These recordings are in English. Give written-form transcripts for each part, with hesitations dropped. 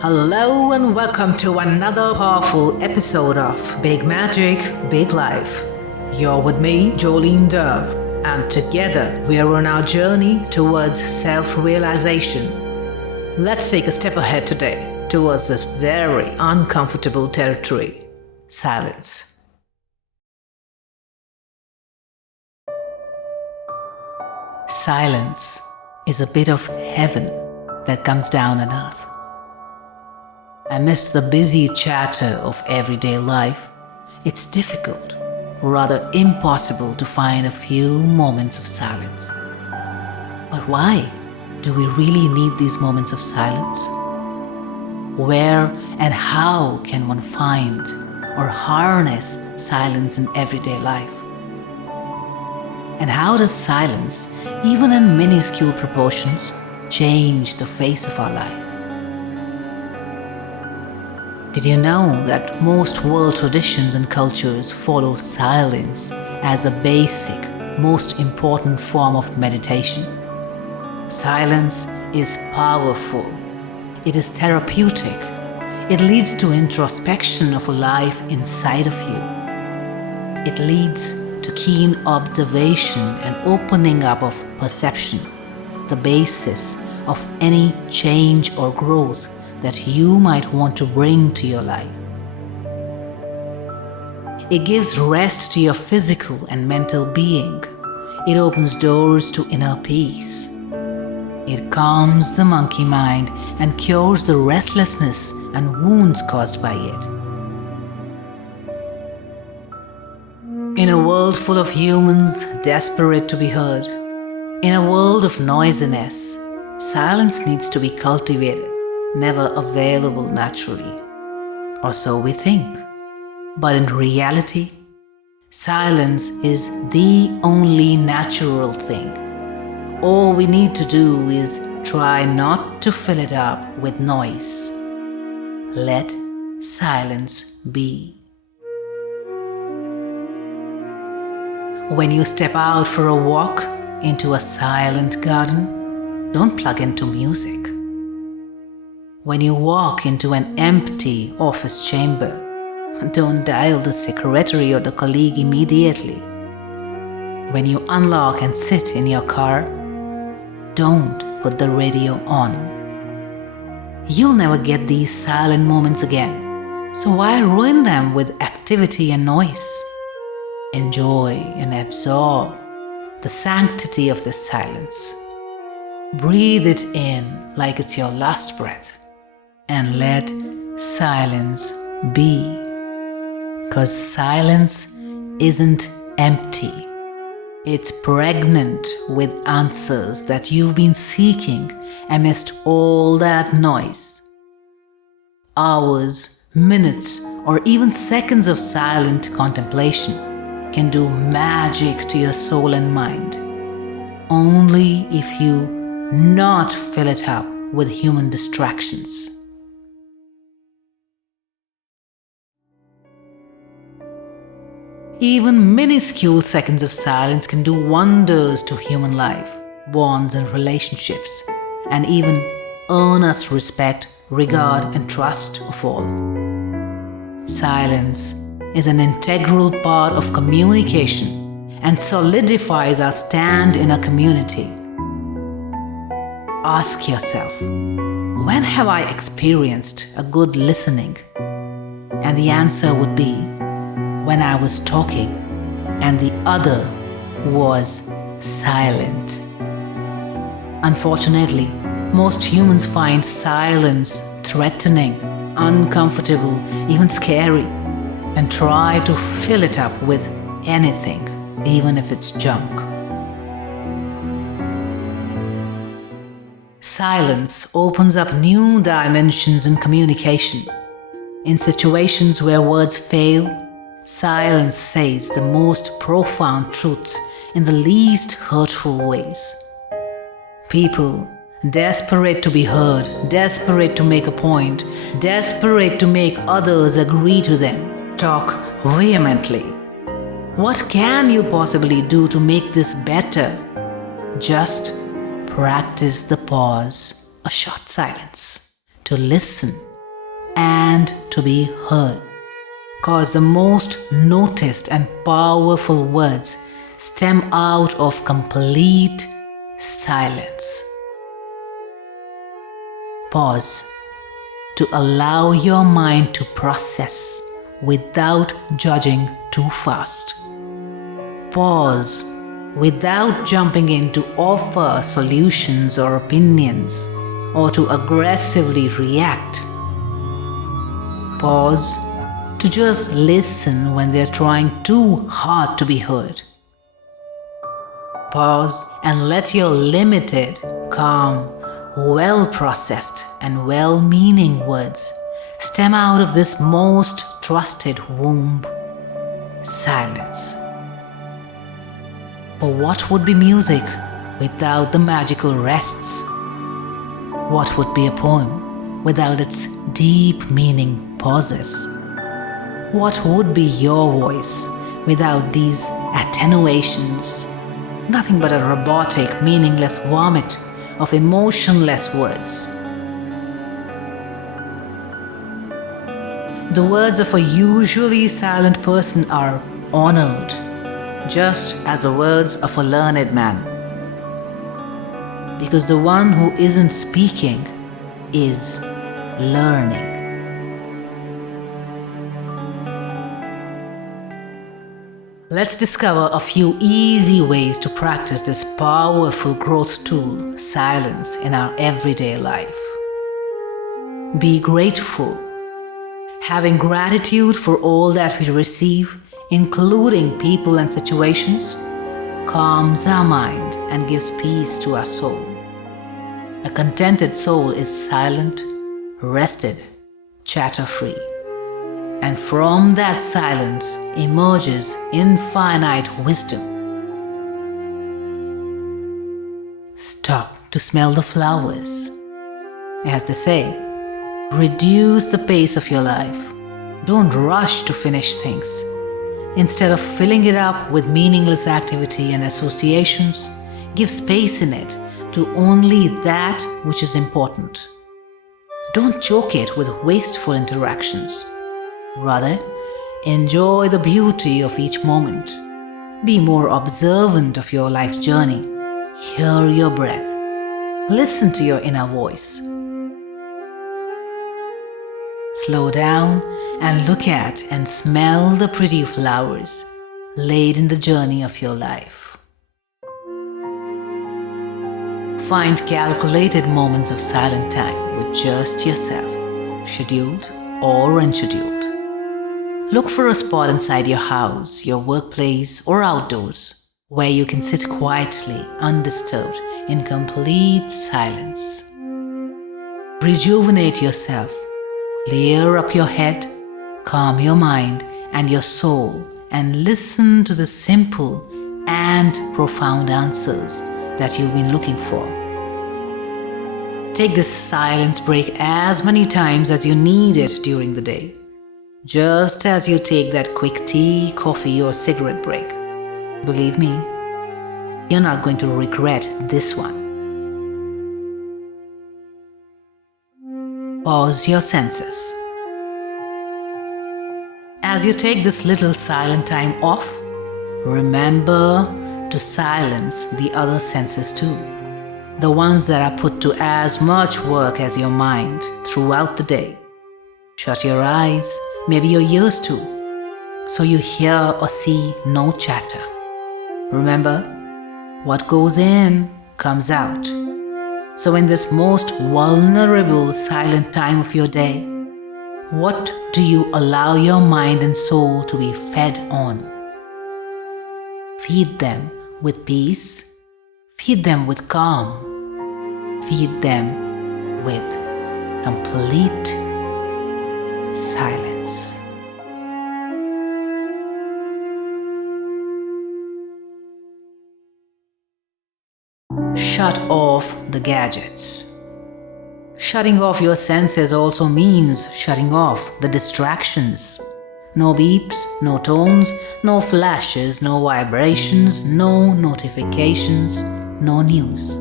Hello and welcome to another powerful episode of Big Magic, Big Life. You're with me, Jolene Dove, and together we are on our journey towards self-realization. Let's take a step ahead today towards this very uncomfortable territory: silence. Silence is a bit of heaven that comes down on earth. Amidst the busy chatter of everyday life, it's difficult, rather impossible, to find a few moments of silence. But why do we really need these moments of silence? Where and how can one find or harness silence in everyday life? And how does silence, even in minuscule proportions, change the face of our life? Did you know that most world traditions and cultures follow silence as the basic, most important form of meditation? Silence is powerful. It is therapeutic. It leads to introspection of a life inside of you. It leads to keen observation and opening up of perception, the basis of any change or growth that you might want to bring to your life. It gives rest to your physical and mental being. It opens doors to inner peace. It calms the monkey mind and cures the restlessness and wounds caused by it. In a world full of humans desperate to be heard, in a world of noisiness, silence needs to be cultivated, never available naturally. Or so we think. But in reality, silence is the only natural thing. All we need to do is try not to fill it up with noise. Let silence be. When you step out for a walk into a silent garden, don't plug into music. When you walk into an empty office chamber, don't dial the secretary or the colleague immediately. When you unlock and sit in your car, don't put the radio on. You'll never get these silent moments again, so why ruin them with activity and noise? Enjoy and absorb the sanctity of this silence. Breathe it in like it's your last breath. And let silence be. 'Cause silence isn't empty. It's pregnant with answers that you've been seeking amidst all that noise. Hours, minutes, or even seconds of silent contemplation can do magic to your soul and mind. Only if you not fill it up with human distractions. Even minuscule seconds of silence can do wonders to human life, bonds and relationships, and even earn us respect, regard and trust of all. Silence is an integral part of communication and solidifies our stand in a community. Ask yourself, when have I experienced a good listening? And the answer would be, when I was talking and the other was silent. Unfortunately, most humans find silence threatening, uncomfortable, even scary, and try to fill it up with anything, even if it's junk. Silence opens up new dimensions in communication. In situations where words fail, silence says the most profound truths in the least hurtful ways. People, desperate to be heard, desperate to make a point, desperate to make others agree to them, talk vehemently. What can you possibly do to make this better? Just practice the pause, a short silence, to listen and to be heard. Cause the most noticed and powerful words stem out of complete silence. Pause to allow your mind to process without judging too fast. Pause without jumping in to offer solutions or opinions or to aggressively react. Pause to just listen when they're trying too hard to be heard. Pause and let your limited, calm, well-processed and well-meaning words stem out of this most trusted womb, silence. For what would be music without the magical rests? What would be a poem without its deep meaning pauses? What would be your voice without these attenuations? Nothing but a robotic, meaningless vomit of emotionless words. The words of a usually silent person are honored, just as the words of a learned man. Because the one who isn't speaking is learning. Let's discover a few easy ways to practice this powerful growth tool, silence, in our everyday life. Be grateful. Having gratitude for all that we receive, including people and situations, calms our mind and gives peace to our soul. A contented soul is silent, rested, chatter-free. And from that silence emerges infinite wisdom. Stop to smell the flowers. As they say, reduce the pace of your life. Don't rush to finish things. Instead of filling it up with meaningless activity and associations, give space in it to only that which is important. Don't choke it with wasteful interactions. Rather, enjoy the beauty of each moment. Be more observant of your life journey. Hear your breath. Listen to your inner voice. Slow down and look at and smell the pretty flowers laid in the journey of your life. Find calculated moments of silent time with just yourself, scheduled or unscheduled. Look for a spot inside your house, your workplace, or outdoors where you can sit quietly, undisturbed, in complete silence. Rejuvenate yourself, clear up your head, calm your mind and your soul, and listen to the simple and profound answers that you've been looking for. Take this silence break as many times as you need it during the day. Just as you take that quick tea, coffee, or cigarette break. Believe me, you're not going to regret this one. Pause your senses. As you take this little silent time off, remember to silence the other senses too. The ones that are put to as much work as your mind throughout the day. Shut your eyes, maybe your ears too, so you hear or see no chatter. Remember, what goes in comes out. So in this most vulnerable silent time of your day, what do you allow your mind and soul to be fed on? Feed them with peace, feed them with calm, feed them with complete silence. Shut off the gadgets. Shutting off your senses also means shutting off the distractions. No beeps, no tones, no flashes, no vibrations, no notifications, no news.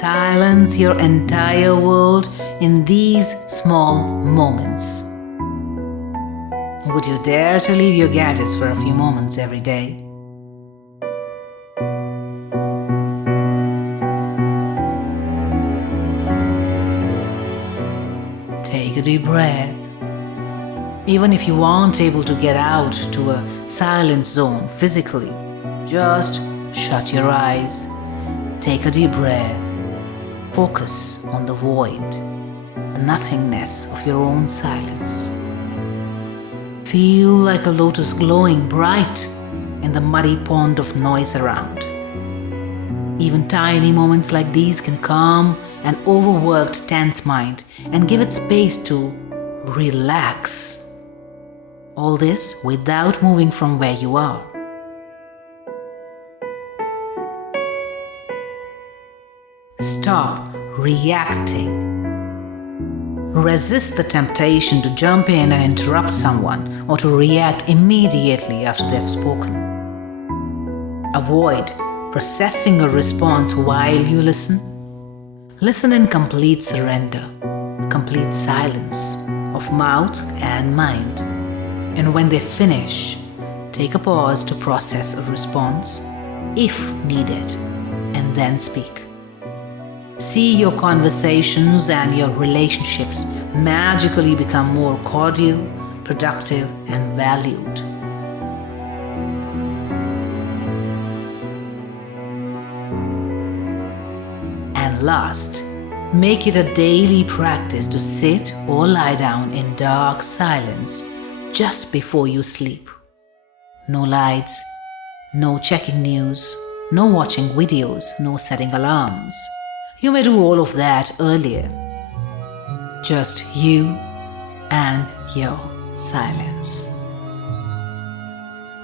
silence your entire world in these small moments. Would you dare to leave your gadgets for a few moments every day? Take a deep breath. Even if you aren't able to get out to a silent zone physically, just shut your eyes. Take a deep breath. Focus on the void, the nothingness of your own silence. Feel like a lotus glowing bright in the muddy pond of noise around. Even tiny moments like these can calm an overworked, tense mind and give it space to relax. All this without moving from where you are. Stop reacting. Resist the temptation to jump in and interrupt someone or to react immediately after they've spoken. Avoid processing a response while you listen. Listen in complete surrender, complete silence of mouth and mind. And when they finish, take a pause to process a response, if needed, and then speak. See your conversations and your relationships magically become more cordial, productive, and valued. And last, make it a daily practice to sit or lie down in dark silence just before you sleep. No lights, no checking news, no watching videos, no setting alarms. You may do all of that earlier. Just you and your silence.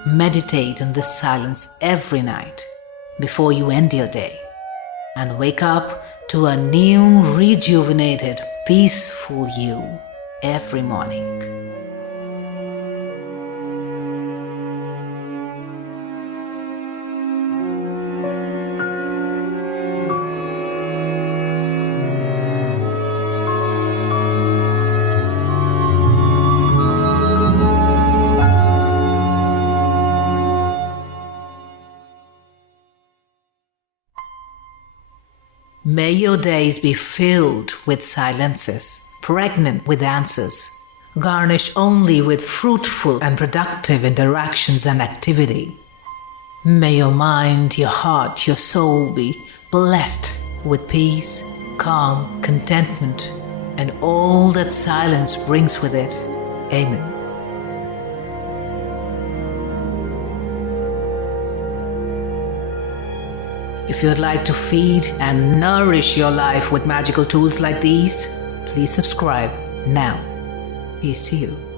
Meditate on this silence every night before you end your day and wake up to a new, rejuvenated, peaceful you every morning. May your days be filled with silences, pregnant with answers, garnished only with fruitful and productive interactions and activity. May your mind, your heart, your soul be blessed with peace, calm, contentment, and all that silence brings with it. Amen. If you'd like to feed and nourish your life with magical tools like these, please subscribe now. Peace to you.